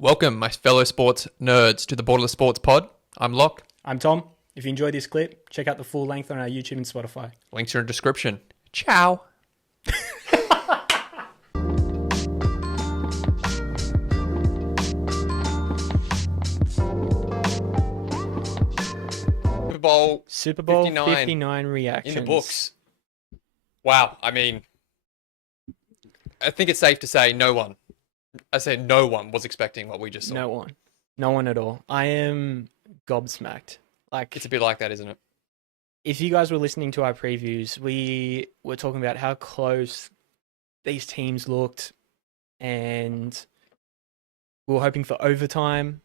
Welcome, my fellow sports nerds, to the Borderless Sports Pod. I'm Locke. I'm Tom. If you enjoyed this clip, check out the full length on our YouTube and Spotify. Links are in the description. Ciao. Super Bowl 59 59 reactions. in the books. Wow. I mean, I think it's safe to say no one was expecting what we just saw. No one at all. I am gobsmacked. Like, It's a bit like that, isn't it? if you guys were listening to our previews, we were talking about how close these teams looked, and we were hoping for overtime.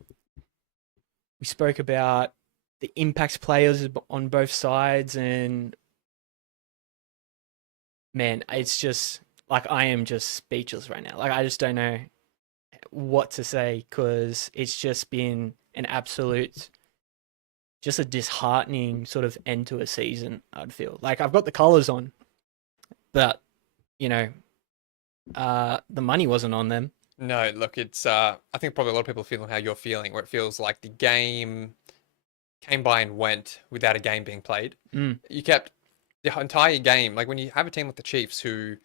We spoke about the impact players on both sides, and man, it's just like I am just speechless right now. Like, I just don't know what to say because it's just been an absolute, just a disheartening sort of end to a season. I'd feel like I've got the colours on, but the money wasn't on them. No, look, it's I think probably a lot of people are feeling how you're feeling, where it feels like the game came by and went without a game being played. You kept the entire game, like when you have a team like the Chiefs who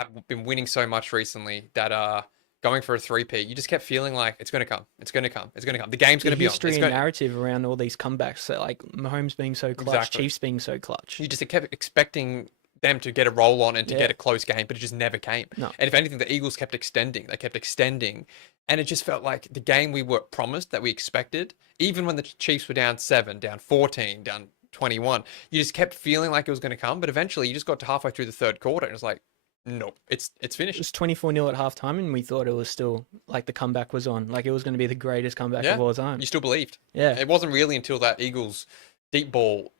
have been winning so much recently that are going for a three-peat, you just kept feeling like it's going to come, it's going to come, it's going to come. The game's going to be on. History and narrative around all these comebacks, so like Mahomes being so clutch, Exactly. Chiefs being so clutch. You just kept expecting them to get a roll on and to get a close game, but it just never came. No. And if anything, the Eagles kept extending. They kept extending. And it just felt like the game we were promised, that we expected, even when the Chiefs were down 7, down 14, down 21, you just kept feeling like it was going to come. But eventually you just got to halfway through the third quarter and it's like, nope, it's It finished. was 24-0 at halftime, and we thought it was still like the comeback was on. Like it was going to be the greatest comeback Yeah. of all time. You still believed. Yeah. It wasn't really until that Eagles deep ball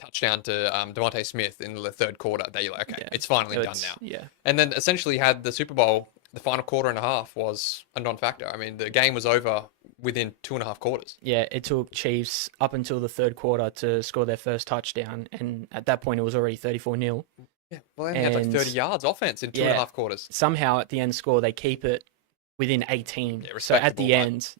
touchdown to Devontae Smith in the third quarter that you're like, okay, Yeah. it's finally done now. Yeah. And then essentially had the Super Bowl, the final quarter and a half was a non-factor. I mean, the game was over within 2.5 quarters. Yeah, it took Chiefs up until the third quarter to score their first touchdown, and at that point it was already 34-0. Yeah, well, they only had like 30 yards offense in 2.5 quarters. Somehow at the end score they keep it within 18. Yeah, so at respectable, the but end,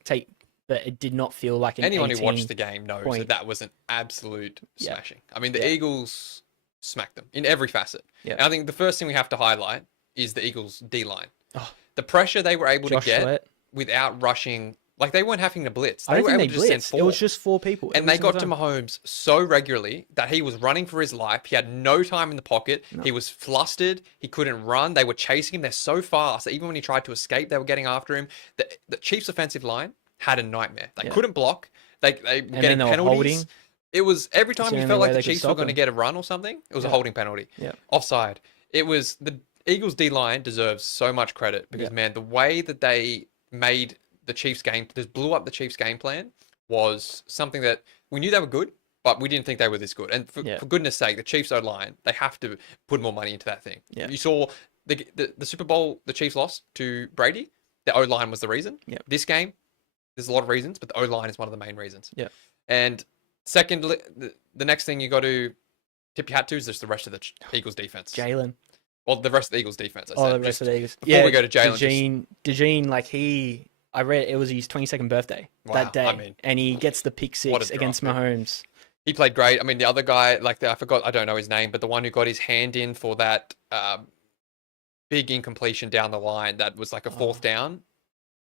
but it did not feel like an anyone 18 who watched the game knows point. that that was an absolute Yeah. smashing. I mean, the Yeah. Eagles smacked them in every facet. Yeah. And I think the first thing we have to highlight is the Eagles' D-line. Oh. The pressure they were able Josh to get Sweat. without rushing, like they weren't having to blitz. I They don't were think able they to just send blitzed. 4. It was just 4 people. And they got to Mahomes so regularly that he was running for his life. He had no time in the pocket. No. He was flustered. He couldn't run. They were chasing him. They're so fast that even when he tried to escape, they were getting after him. The Chiefs' offensive line had a nightmare. They couldn't block. They were And getting then they were penalties. holding. It was every time the you only felt way like the they could Chiefs were stop going to him. get a run or something, it was a Yeah. holding penalty. Yeah. Offside. It was the Eagles' D-line deserves so much credit because, man, the way that they made the Chiefs game, just blew up the Chiefs game plan was something that we knew they were good, but we didn't think they were this good. And for goodness sake, the Chiefs O-line, they have to put more money into that thing. Yeah. You saw the Super Bowl, the Chiefs lost to Brady. The O-line was the reason. Yeah. This game, there's a lot of reasons, but the O-line is one of the main reasons. Yeah. And secondly, the next thing you got to tip your hat to is just the rest of the Eagles defense. Jalen. Well, the rest of the Eagles defense. I Oh, said. the rest of the Eagles. Before we go to Jalen, DeJean, like I read it was his 22nd birthday that day, I mean, and he gets the pick what a 6 against draft pick. Mahomes. he played great. I mean, the other guy, I forgot, I don't know his name, but the one who got his hand in for that big incompletion down the line that was like a fourth down,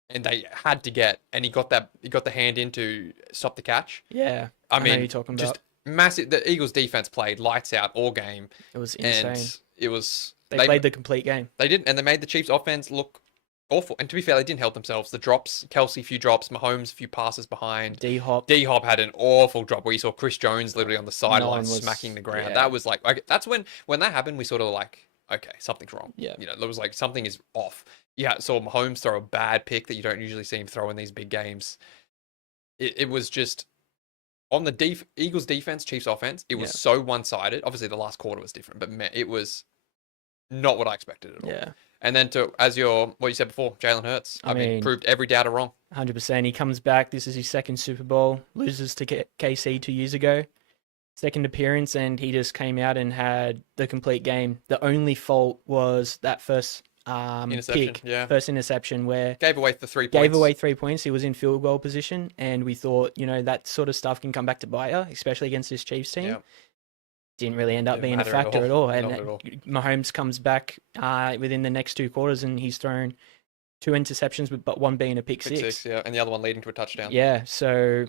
and they had to get, and he got the hand in to stop the catch. Yeah, I know mean, who you're talking just about. massive. The Eagles defense played lights out all game, It was insane. and it was They played the complete game. They did, and they made the Chiefs offense look awful. And to be fair, they didn't help themselves. The drops, Kelsey, few drops, Mahomes, a few passes behind. D-Hop. D-Hop had an awful drop where you saw Chris Jones literally on the sideline was- smacking the ground. yeah. That was like, okay, that's when that happened, we sort of like, okay, something's wrong. Yeah. You know, there was like, something is off. Yeah, saw Mahomes throw a bad pick that you don't usually see him throw in these big games. It was just, on the Eagles defense, Chiefs offense, it was so one-sided. Obviously, the last quarter was different, but man, it was not what I expected at all. Yeah, And then what you said before, Jalen Hurts. I mean, proved every doubter wrong. 100%. He comes back. This is his second Super Bowl. Loses to KC 2 years ago. Second appearance, and he just came out and had the complete game. The only fault was that first Interception, pick, yeah. first interception, where Gave away the 3 points. gave away 3 points. He was in field goal position, and we thought, that sort of stuff can come back to bite you, especially against this Chiefs team. Yeah. Didn't really end up Didn't being a matter factor at all. Not And at all. Mahomes comes back within the next 2 quarters, and he's thrown 2 interceptions, but one being a pick six. Yeah, and the other one leading to a touchdown. Yeah, so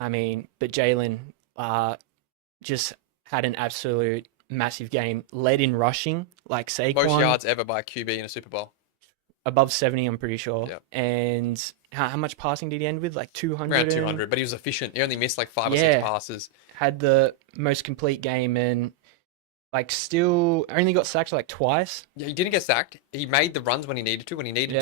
I mean, but Jalen just had an absolute massive game, led in rushing, like Saquon. Most yards ever by a QB in a Super Bowl. Above 70, I'm pretty sure. Yep. And how much passing did he end with? Like 200? Around 200, but he was efficient. He only missed like 5 or 6 passes. Had the most complete game, and like still only got sacked like twice. Yeah, he didn't get sacked. He made the runs when he needed to. When he needed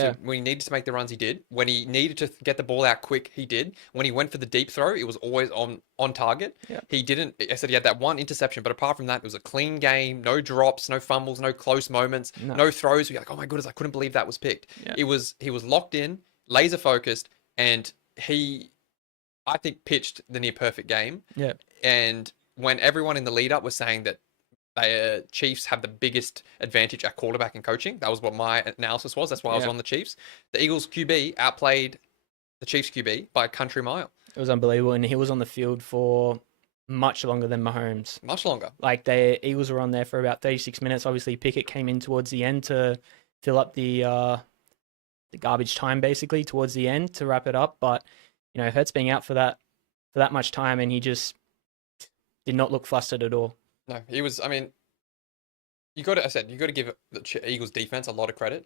to make the runs, he did. When he needed to get the ball out quick, he did. When he went for the deep throw, it was always on target. Yeah. He didn't. I said he had that one interception, but apart from that, it was a clean game. No drops, no fumbles, no close moments, no throws. You're like, oh my goodness, I couldn't believe that was picked. Yeah. He was locked in, laser focused, and I think, pitched the near perfect game. Yeah. And when everyone in the lead up was saying that Chiefs have the biggest advantage at quarterback and coaching, that was what my analysis was. That's why I was on the Chiefs. The Eagles QB outplayed the Chiefs QB by a country mile. It was unbelievable, and he was on the field for much longer than Mahomes. Much longer. Like the Eagles were on there for about 36 minutes. Obviously, Pickett came in towards the end to fill up the garbage time, basically towards the end to wrap it up. But Hurts being out for that much time, and he just did not look flustered at all. No, he was. I mean, you got to give the Eagles defense a lot of credit.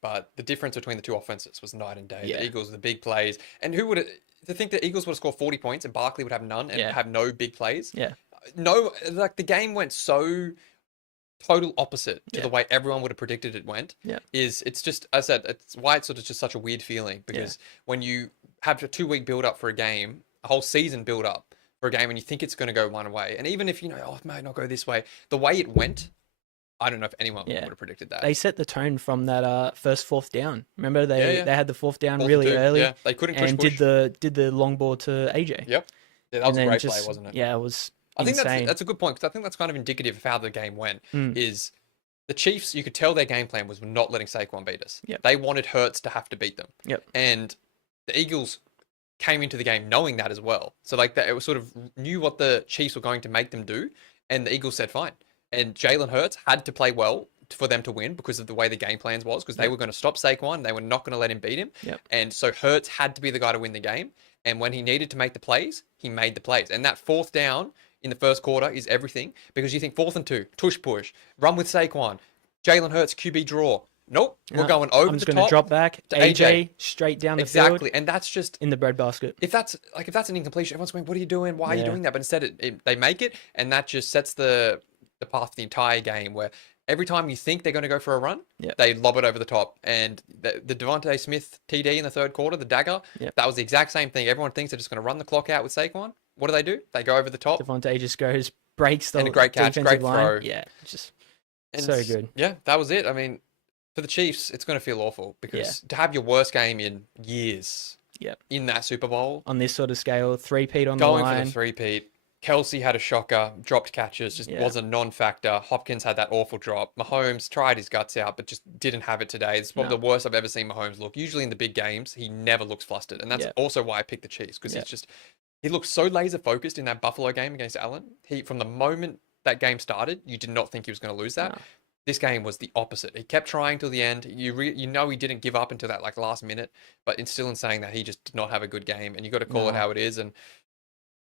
But the difference between the two offenses was night and day. Yeah. The Eagles, the big plays, and who would to think the Eagles would have scored 40 points and Barkley would have none and have no big plays? Yeah. No, like the game went so total opposite to the way everyone would have predicted it went. Yeah. It's just, I said, it's why it's sort of just such a weird feeling, because when you have a 2-week build up for a game, a whole season build up for a game, and you think it's going to go one way, and even if it might not go this way, the way it went, I don't know if anyone would have predicted that. They set the tone from that first 4th down. Remember they had the 4th down 4th really early. Yeah, they couldn't push. Did the long ball to AJ. Yep. Yeah, that was a great play, wasn't it? Yeah, it was. I think insane. that's a good point, because I think that's kind of indicative of how the game went. Is the Chiefs, you could tell their game plan was not letting Saquon beat us. Yep. They wanted Hurts to have to beat them. Yep. And the Eagles came into the game knowing that as well. So like that, it was sort of knew what the Chiefs were going to make them do, and the Eagles said fine. And Jalen Hurts had to play well for them to win because of the way the game plans was, because they were going to stop Saquon. They were not going to let him beat him. Yep. And so Hurts had to be the guy to win the game. And when he needed to make the plays, he made the plays. And that 4th down in the first quarter is everything, because you think 4th and 2, tush push, run with Saquon, Jalen Hurts QB draw. Nope, we're going over the top. I'm just going to drop back to AJ straight down the field. Exactly, and that's just in the breadbasket. If that's an incompletion, everyone's going, "What are you doing? Why are you doing that?" But instead, they make it, and that just sets the path for the entire game, where every time you think they're going to go for a run, they lob it over the top. And the Devontae Smith TD in the 3rd quarter, the dagger, that was the exact same thing. Everyone thinks they're just going to run the clock out with Saquon. What do? They go over the top. Devontae just breaks the and a great catch, great line. throw. Yeah, just so good. Yeah, that was it. I mean, for the Chiefs, it's going to feel awful, because to have your worst game in years in that Super Bowl. On this sort of scale, 3-peat on the line. Going for the 3-peat. Kelsey had a shocker, dropped catches, just was a non-factor. Hopkins had that awful drop. Mahomes tried his guts out, but just didn't have it today. It's probably the worst I've ever seen Mahomes look. Usually in the big games, he never looks flustered. And that's also why I picked the Chiefs, because he looked so laser focused in that Buffalo game against Allen. From the moment that game started, you did not think he was going to lose that. No. This game was the opposite. He kept trying till the end. You know he didn't give up until that last minute, but still in saying that, he just did not have a good game, and you got to call it how it is.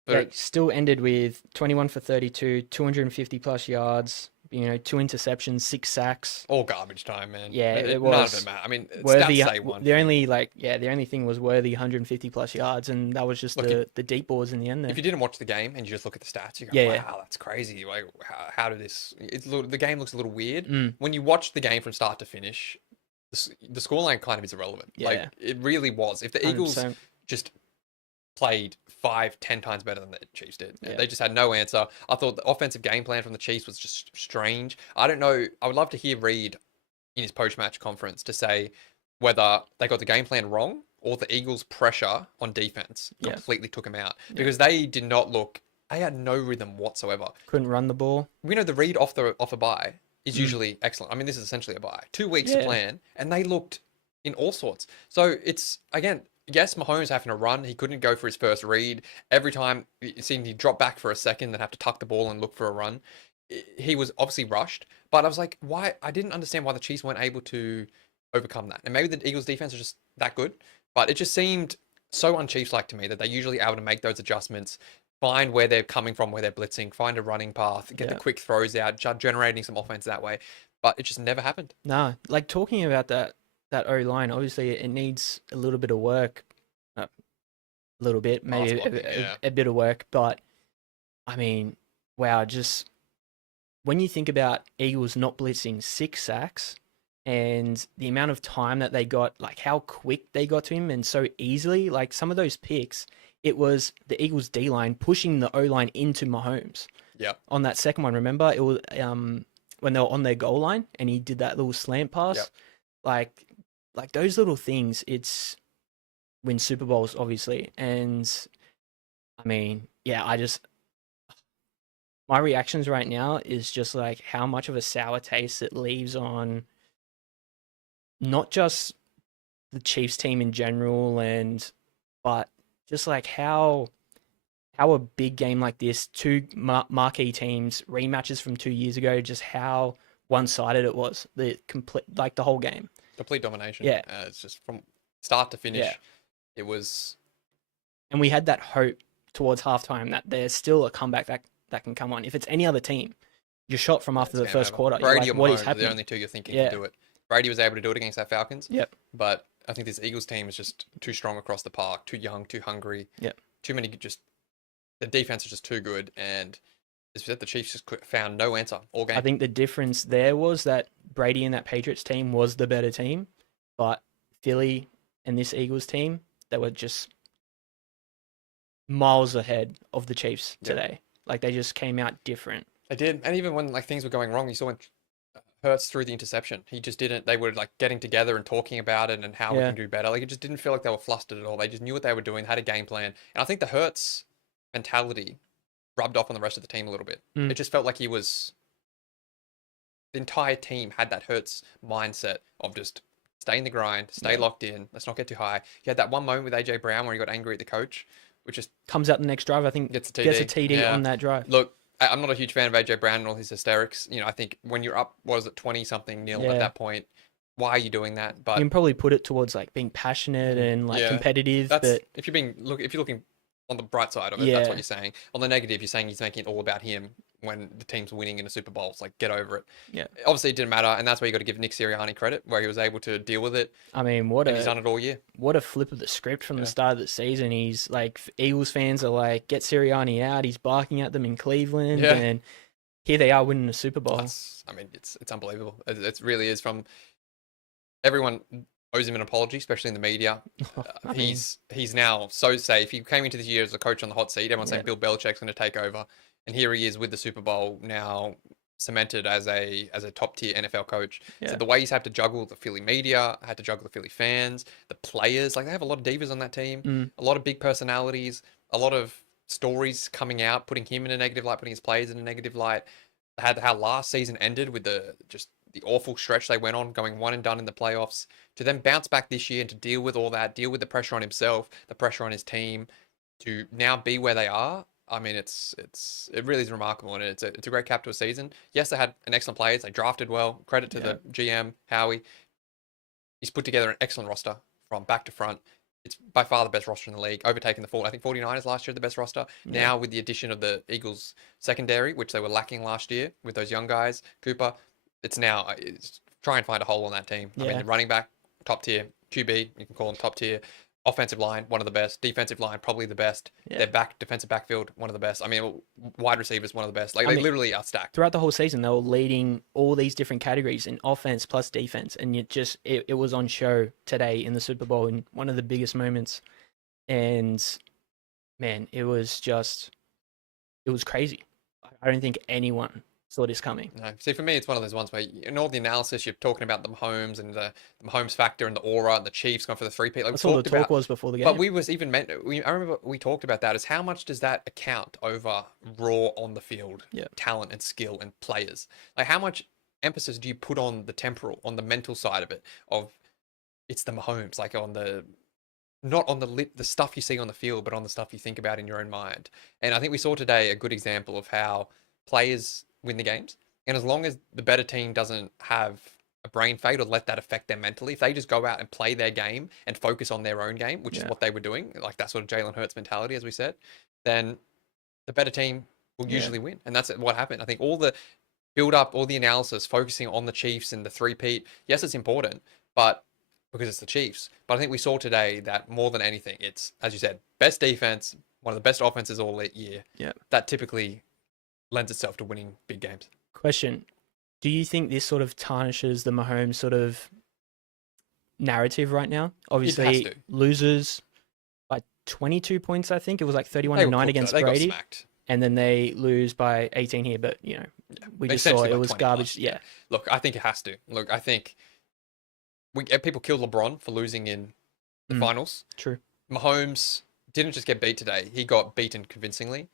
But still ended with 21 for 32, 250 plus yards, 2 interceptions, 6 sacks. All garbage time, man. Yeah, it was. None of it matter. I mean, worthy, stats say one. The only thing was worthy 150 plus yards, and that was just the deep balls in the end there. If you didn't watch the game and you just look at the stats, you go, wow, that's crazy. Like, how did this... the game looks a little weird. When you watch the game from start to finish, the scoreline kind of is irrelevant. Yeah. Like, it really was. If the Eagles 100%. Just played 5-10 times better than the Chiefs did. Yeah. They just had no answer. I thought the offensive game plan from the Chiefs was just strange. I don't know. I would love to hear Reid in his post-match conference to say whether they got the game plan wrong or the Eagles' pressure on defense completely took them out, because they did not look... They had no rhythm whatsoever. Couldn't run the ball. We know the Reid off a bye is usually excellent. I mean, this is essentially a bye. 2 weeks to Yeah. plan, and they looked in all sorts. So it's, again, yes, Mahomes having to run. He couldn't go for his first read. Every time it seemed he'd drop back for a second, then have to tuck the ball and look for a run. He was obviously rushed, but I was like, why? I didn't understand why the Chiefs weren't able to overcome that. And maybe the Eagles defense is just that good, but it just seemed so un-Chiefs-like to me that they're usually able to make those adjustments, find where they're coming from, where they're blitzing, find a running path, get the quick throws out, generating some offense that way. But it just never happened. No, like talking about that O line, obviously it needs a little bit of work, a little bit, maybe a bit of work. But I mean, wow, just when you think about Eagles not blitzing 6 sacks and the amount of time that they got, like how quick they got to him and so easily, like some of those picks, it was the Eagles D line pushing the O line into Mahomes. Yeah. On that second one, remember it was when they were on their goal line and he did that little slant pass. Yep. Like those little things, it's win Super Bowls, obviously. And I mean, yeah, my reactions right now is just like how much of a sour taste it leaves on not just the Chiefs team in general, but just like how a big game like this, two marquee teams, rematches from 2 years ago, just how one-sided it was. The whole game. Complete domination. Yeah. It's just from start to finish. Yeah. It was. And we had that hope towards halftime that there's still a comeback that can come on. If it's any other team, you're shot from after the first quarter. Brady like, or what is Mahomes are happening? the only two you're thinking to do it. Brady was able to do it against that Falcons. Yep. But I think this Eagles team is just too strong across the park, too young, too hungry. Yep. Too many the defense is just too good, and as we said, the Chiefs just found no answer all game. I think the difference there was that Brady and that Patriots team was the better team, but Philly and this Eagles team, they were just miles ahead of the Chiefs today. Like they just came out different. They did, and even when like things were going wrong, you saw when Hurts threw the interception. He just didn't. They were like getting together and talking about it and how we can do better. Like it just didn't feel like they were flustered at all. They just knew what they were doing, had a game plan, and I think the Hurts mentality rubbed off on the rest of the team a little bit. It just felt like the entire team had that Hurts mindset of just stay in the grind, stay locked in, let's not get too high. He had that one moment with AJ Brown where he got angry at the coach, which just comes out the next drive. I think gets a TD on that drive. Look, I'm not a huge fan of AJ Brown and all his hysterics. You know, I think when you're up, was it 20-something nil at that point? Why are you doing that? But you can probably put it towards like being passionate and like competitive. But if you're looking on the bright side of it, that's what you're saying. On the negative, you're saying he's making it all about him when the team's winning in a Super Bowl. It's like, get over it. Yeah. Obviously, it didn't matter, and that's where you got to give Nick Sirianni credit, where he was able to deal with it. I mean, he's done it all year. What a flip of the script from the start of the season. He's like, Eagles fans are like, get Sirianni out. He's barking at them in Cleveland, and here they are winning the Super Bowl. It's unbelievable. It really is. From everyone owes him an apology, especially in the media. He's now so safe. He came into this year as a coach on the hot seat. Everyone's saying Bill Belichick's going to take over, and here he is with the Super Bowl now cemented as a top tier NFL coach. So the way he's had to juggle the Philly media, had to juggle the Philly fans, the players, like they have a lot of divas on that team, a lot of big personalities, a lot of stories coming out, putting him in a negative light, putting his players in a negative light. How last season ended with the awful stretch they went on, going one and done in the playoffs, to then bounce back this year and to deal with all that, deal with the pressure on himself, the pressure on his team, to now be where they are. I mean, it really is remarkable, and it's a great cap to a season. Yes, they had an excellent players. They drafted well. Credit to the GM, Howie. He's put together an excellent roster from back to front. It's by far the best roster in the league, overtaking I think 49ers last year, the best roster. Yeah. Now with the addition of the Eagles secondary, which they were lacking last year with those young guys, Cooper, it's try and find a hole on that team. I mean, the running back, top tier. QB, you can call them top tier. Offensive line, one of the best. Defensive line, probably the best. Their defensive backfield, one of the best. I mean, wide receivers, one of the best. Like, they literally are stacked. Throughout the whole season, they were leading all these different categories in offense plus defense. And it was on show today in the Super Bowl in one of the biggest moments. And, man, it was crazy. I don't think anyone saw this coming. No. See, for me, it's one of those ones where in all the analysis, you're talking about the Mahomes and the Mahomes factor and the aura and the Chiefs going for the three-peat. Like, that's all the talk was before the game. But I remember we talked about that, is how much does that account over raw on the field talent and skill and players? Like, how much emphasis do you put on the temporal, on the mental side of it? Of it's the Mahomes, like on the not on the stuff you see on the field, but on the stuff you think about in your own mind. And I think we saw today a good example of how players win the games. And as long as the better team doesn't have a brain fade or let that affect them mentally, if they just go out and play their game and focus on their own game, which is what they were doing, like that sort of Jalen Hurts mentality, as we said, then the better team will usually win. And that's what happened. I think all the build up, all the analysis, focusing on the Chiefs and the three-peat, yes, it's important, but because it's the Chiefs. But I think we saw today that more than anything, it's, as you said, best defense, one of the best offenses all year. Yeah. That typically lends itself to winning big games. Question. Do you think this sort of tarnishes the Mahomes sort of narrative right now? Obviously, losers by 22 points, I think. It was like 31-9 against Brady. Got smacked. And then they lose by 18 here. But, you know, we just saw it was garbage. Plus. Yeah. Look, I think it has to. Look, I think people killed LeBron for losing in the finals. True. Mahomes didn't just get beat today. He got beaten convincingly.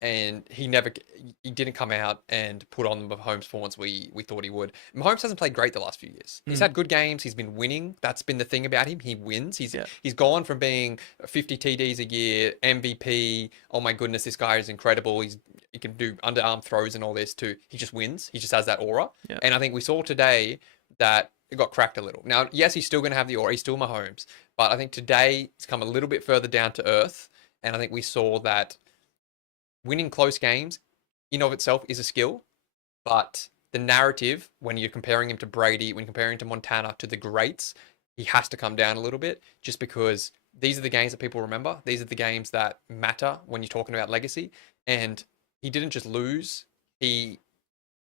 And he didn't come out and put on the Mahomes performance we thought he would. Mahomes hasn't played great the last few years. He's had good games. He's been winning. That's been the thing about him. He wins. He's gone from being 50 TDs a year, MVP. Oh my goodness, this guy is incredible. He can do underarm throws and all this too. He just wins. He just has that aura. Yeah. And I think we saw today that it got cracked a little. Now, yes, he's still going to have the aura. He's still Mahomes. But I think today he's come a little bit further down to earth. And I think we saw that winning close games in of itself is a skill, but the narrative, when you're comparing him to Brady, when comparing him to Montana, to the greats, he has to come down a little bit, just because these are the games that people remember. These are the games that matter when you're talking about legacy. And he didn't just lose. He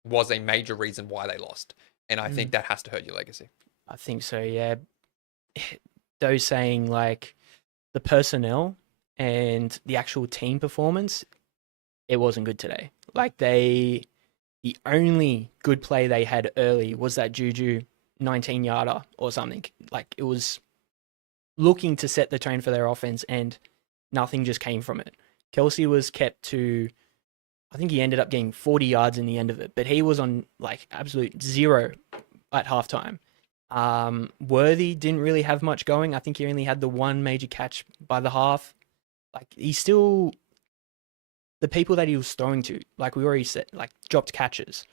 was a major reason why they lost. And I think that has to hurt your legacy. I think so, yeah. Those saying like the personnel and the actual team performance, it wasn't good today. Like the only good play they had early was that Juju 19-yarder or something. Like it was looking to set the tone for their offense and nothing just came from it. Kelsey was kept to, I think he ended up getting 40 yards in the end of it, but he was on like absolute zero at halftime. Worthy didn't really have much going. I think he only had the one major catch by the half. Like he still, the people that he was throwing to, like we already said, like dropped catches.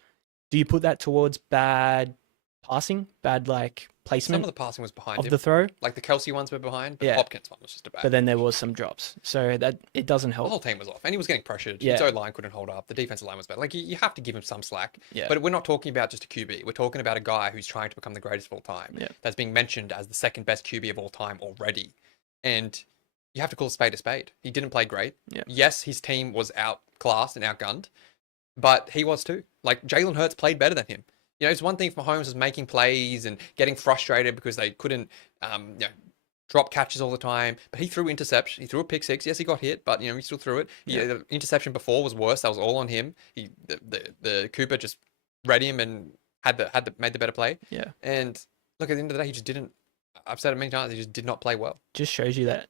Do you put that towards bad passing, bad like placement? Some of the passing was behind of him. The throw. Like the Kelsey ones were behind, but the Hopkins one was just a bad. But then there was some drops, so that it doesn't help. The whole team was off, and he was getting pressured. Yeah. His O-line couldn't hold up. The defensive line was bad. Like you have to give him some slack. Yeah. But we're not talking about just a QB. We're talking about a guy who's trying to become the greatest of all time. Yeah. That's being mentioned as the second best QB of all time already, and you have to call a spade a spade. He didn't play great. Yeah. Yes, his team was outclassed and outgunned, but he was too. Like Jalen Hurts played better than him. You know, it's one thing for Mahomes was making plays and getting frustrated because they couldn't, drop catches all the time. But he threw interception. He threw a pick six. Yes, he got hit, but he still threw it. Yeah. The interception before was worse. That was all on him. The Cooper just read him and made the better play. Yeah. And look, at the end of the day, he just didn't. I've said it many times. He just did not play well. Just shows you that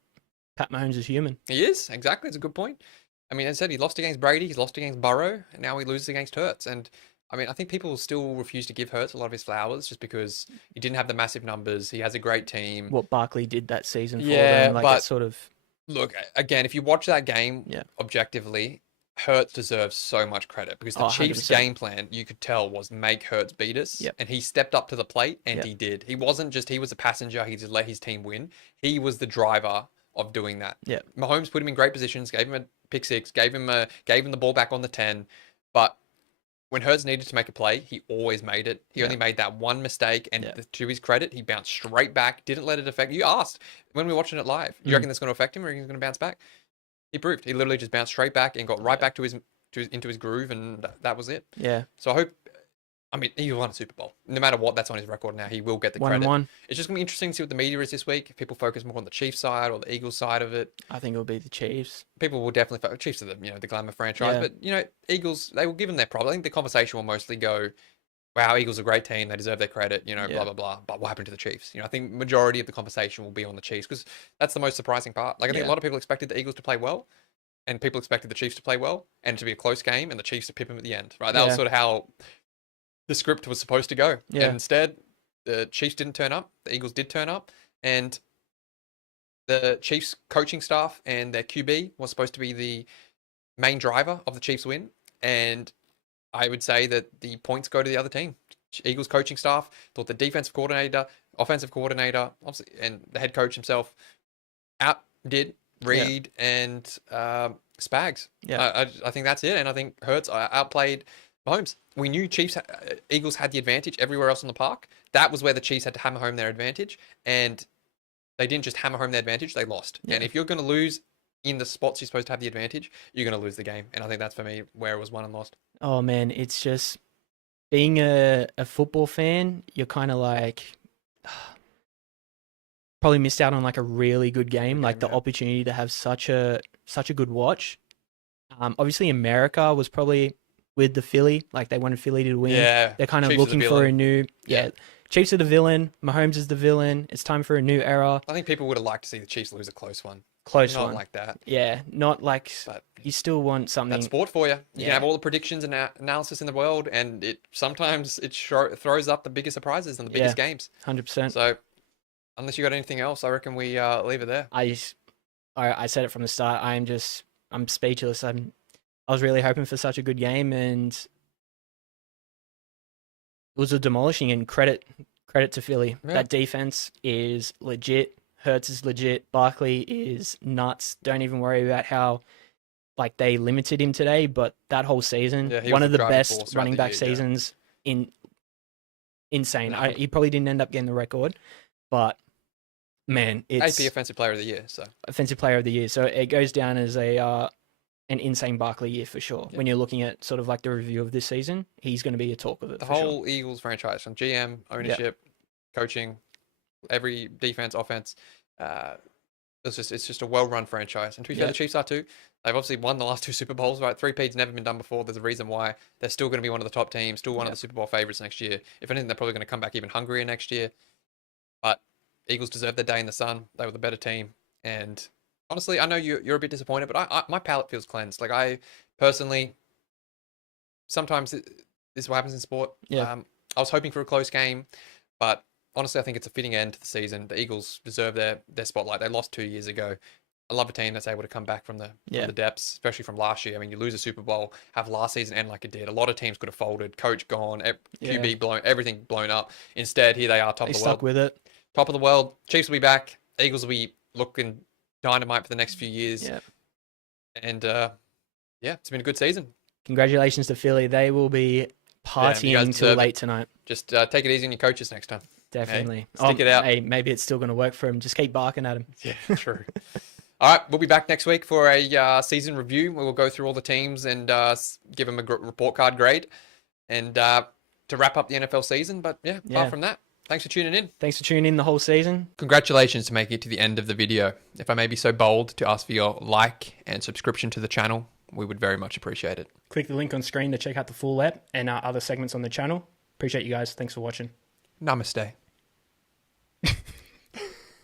Pat Mahomes is human. He is, exactly. It's a good point. I mean, as I said, he lost against Brady. He's lost against Burrow, and now he loses against Hurts. And I mean, I think people still refuse to give Hurts a lot of his flowers just because he didn't have the massive numbers. He has a great team. What Barkley did that season for them, like that sort of. Look, again, if you watch that game objectively, Hurts deserves so much credit because the Chiefs' 100%. game plan, you could tell, was make Hurts beat us. Yep. And he stepped up to the plate, and he did. He wasn't just, he was a passenger. He just let his team win. He was the driver of doing that. Yeah. Mahomes put him in great positions, gave him a pick six, gave him the ball back on the 10, but when Hurts needed to make a play, he always made it. He only made that one mistake, and to his credit, he bounced straight back, didn't let it affect. You asked when we were watching it live, do you reckon that's going to affect him, or he's going to bounce back? He proved. He literally just bounced straight back and got right back into his groove, and that was it. Yeah. So I hope. I mean, he won a Super Bowl. No matter what that's on his record now, he will get the credit. 1-1. It's just going to be interesting to see what the media is this week. If people focus more on the Chiefs side or the Eagles side of it. I think it'll be the Chiefs. People will definitely focus. Chiefs are the glamour franchise, but Eagles, they will give them their problem. I think the conversation will mostly go, "Wow, Eagles are a great team. They deserve their credit." Blah blah blah. But what happened to the Chiefs? I think majority of the conversation will be on the Chiefs because that's the most surprising part. Like I think a lot of people expected the Eagles to play well, and people expected the Chiefs to play well, and to be a close game, and the Chiefs to pip them at the end. Right? That was sort of how the script was supposed to go. Yeah. And instead, the Chiefs didn't turn up. The Eagles did turn up. And the Chiefs coaching staff and their QB was supposed to be the main driver of the Chiefs win. And I would say that the points go to the other team. Eagles coaching staff thought the defensive coordinator, offensive coordinator, obviously, and the head coach himself outdid Reed and Spags. Yeah. I think that's it. And I think Hurts outplayed Mahomes. We knew Eagles had the advantage everywhere else on the park. That was where the Chiefs had to hammer home their advantage. And they didn't just hammer home their advantage, they lost. Yeah. And if you're going to lose in the spots you're supposed to have the advantage, you're going to lose the game. And I think that's, for me, where it was won and lost. Oh, man, it's just being a football fan, you're kind of like probably missed out on like a really good game, like the opportunity to have such a good watch. Obviously, America was probably with the Philly, like they wanted Philly to win. Yeah, they're kind of looking for a new. Yeah, Chiefs are the villain. Mahomes is the villain. It's time for a new era. I think people would have liked to see the Chiefs lose a close one. Not like that. Yeah, not like. But you still want something. That's sport for you. You can have all the predictions and analysis in the world, and it throws up the biggest surprises and the biggest games. 100%. So, unless you got anything else, I reckon we leave it there. I said it from the start. I'm speechless. I was really hoping for such a good game, and it was a demolishing. And credit to Philly. Yeah. That defense is legit. Hurts is legit. Barkley is nuts. Don't even worry about how like they limited him today, but that whole season, one of the best running back seasons insane. He probably didn't end up getting the record, but man, it's AP Offensive Player of the Year. So Offensive Player of the Year. So it goes down as an insane Barkley year for sure. When you're looking at sort of like the review of this season, he's going to be a talk of it. The whole Eagles franchise, from GM, ownership, coaching, every defense, offense, it's just a well-run franchise. And to be fair, the Chiefs are too. They've obviously won the last 2 Super Bowls, right? 3-peat's never been done before. There's a reason why. They're still going to be one of the top teams, still one of the Super Bowl favorites next year. If anything, they're probably going to come back even hungrier next year. But Eagles deserve their day in the sun. They were the better team. And honestly, I know you're a bit disappointed, but my palate feels cleansed. Like, I personally, sometimes this is what happens in sport. Yeah. I was hoping for a close game, but honestly, I think it's a fitting end to the season. The Eagles deserve their spotlight. They lost 2 years ago. I love a team that's able to come back from the depths, especially from last year. I mean, you lose a Super Bowl, have last season end like it did. A lot of teams could have folded, coach gone, QB blown, everything blown up. Instead, here they are, top of the world. Stuck with it. Top of the world. Chiefs will be back. Eagles will be looking dynamite for the next few years. Yeah. And it's been a good season. Congratulations to Philly. They will be partying till late tonight. Just take it easy on your coaches next time. Definitely. Hey, stick it out. Hey, maybe it's still going to work for him. Just keep barking at him. Yeah, true. All right, we'll be back next week for a season review. We will go through all the teams and give them a report card grade and to wrap up the NFL season. But apart from that, thanks for tuning in. Thanks for tuning in the whole season. Congratulations to making it to the end of the video. If I may be so bold to ask for your like and subscription to the channel, we would very much appreciate it. Click the link on screen to check out the full ep and our other segments on the channel. Appreciate you guys. Thanks for watching. Namaste.